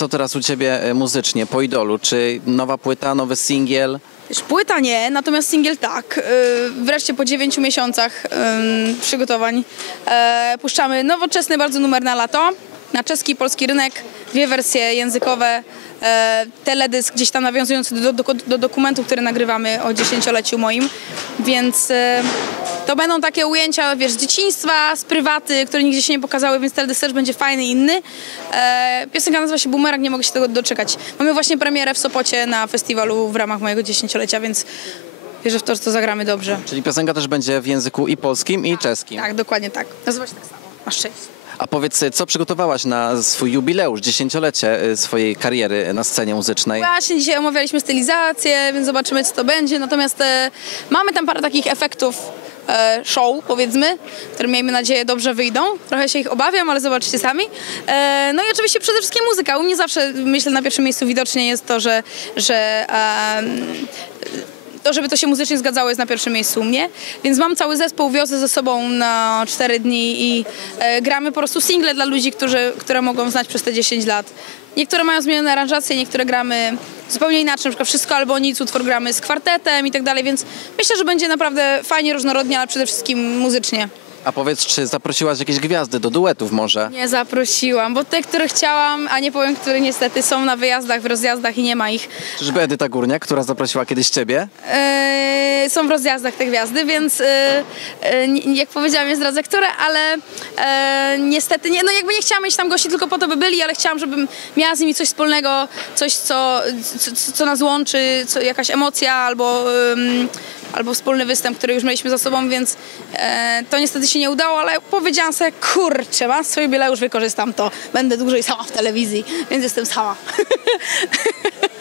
co teraz u ciebie e, muzycznie, po idolu? Czy nowa płyta, nowy singiel? Płyta nie, natomiast singiel tak. Yy, Wreszcie po 9 miesiącach przygotowań e, puszczamy nowoczesny bardzo numer na lato, na czeski polski rynek, dwie wersje językowe, e, teledysk gdzieś tam nawiązujący do, do, do dokumentu, który nagrywamy o dziesięcioleciu moim, więc e, to będą takie ujęcia, wiesz, z dzieciństwa, z prywaty, które nigdzie się nie pokazały, więc teledysk też będzie fajny inny. E, piosenka nazywa się Boomerang, nie mogę się tego doczekać. Mamy właśnie premierę w Sopocie na festiwalu w ramach mojego dziesięciolecia, więc wierzę w to, że to zagramy dobrze. Czyli piosenka też będzie w języku i polskim, i czeskim. Tak, dokładnie tak. Nazywa się tak samo. Masz szczęście. A powiedz, co przygotowałaś na swój jubileusz, dziesięciolecie e, swojej kariery na scenie muzycznej? Właśnie dzisiaj omawialiśmy stylizację, więc zobaczymy, co to będzie. Natomiast e, mamy tam parę takich efektów show, powiedzmy, które miejmy nadzieję dobrze wyjdą. Trochę się ich obawiam, ale zobaczycie sami. E, no i oczywiście przede wszystkim muzyka. U mnie zawsze, myślę, na pierwszym miejscu widocznie jest to, że, że em, to, żeby to się muzycznie zgadzało, jest na pierwszym miejscu u mnie. Więc mam cały zespół, wiozę ze sobą na 4 dni i e, gramy po prostu single dla ludzi, którzy, które mogą znać przez te 10 lat. Niektóre mają zmienione aranżacje, niektóre gramy zupełnie inaczej, na przykład wszystko albo nic, utwór gramy z kwartetem i tak dalej, więc myślę, że będzie naprawdę fajnie, różnorodnie, ale przede wszystkim muzycznie. A powiedz, czy zaprosiłaś jakieś gwiazdy do duetów może? Nie zaprosiłam, bo te, które chciałam, a nie powiem, które niestety są na wyjazdach, w rozjazdach i nie ma ich. Czyżby Edyta Górniak, która zaprosiła kiedyś ciebie? E, są w rozjazdach te gwiazdy, więc e, nie- jak powiedziałam, nie zdradzę które, ale niestety nie, no jakby nie chciałam mieć tam gości tylko po to, by byli, ale chciałam, żebym miała z nimi coś wspólnego, coś, co, co, co nas łączy, co, jakaś emocja albo, albo wspólny występ, który już mieliśmy za sobą, więc e, to niestety się nie udało, ale powiedziałam sobie, kurczę, mam swój jubileusz, wykorzystam to, będę dłużej sama w telewizji, więc jestem sama.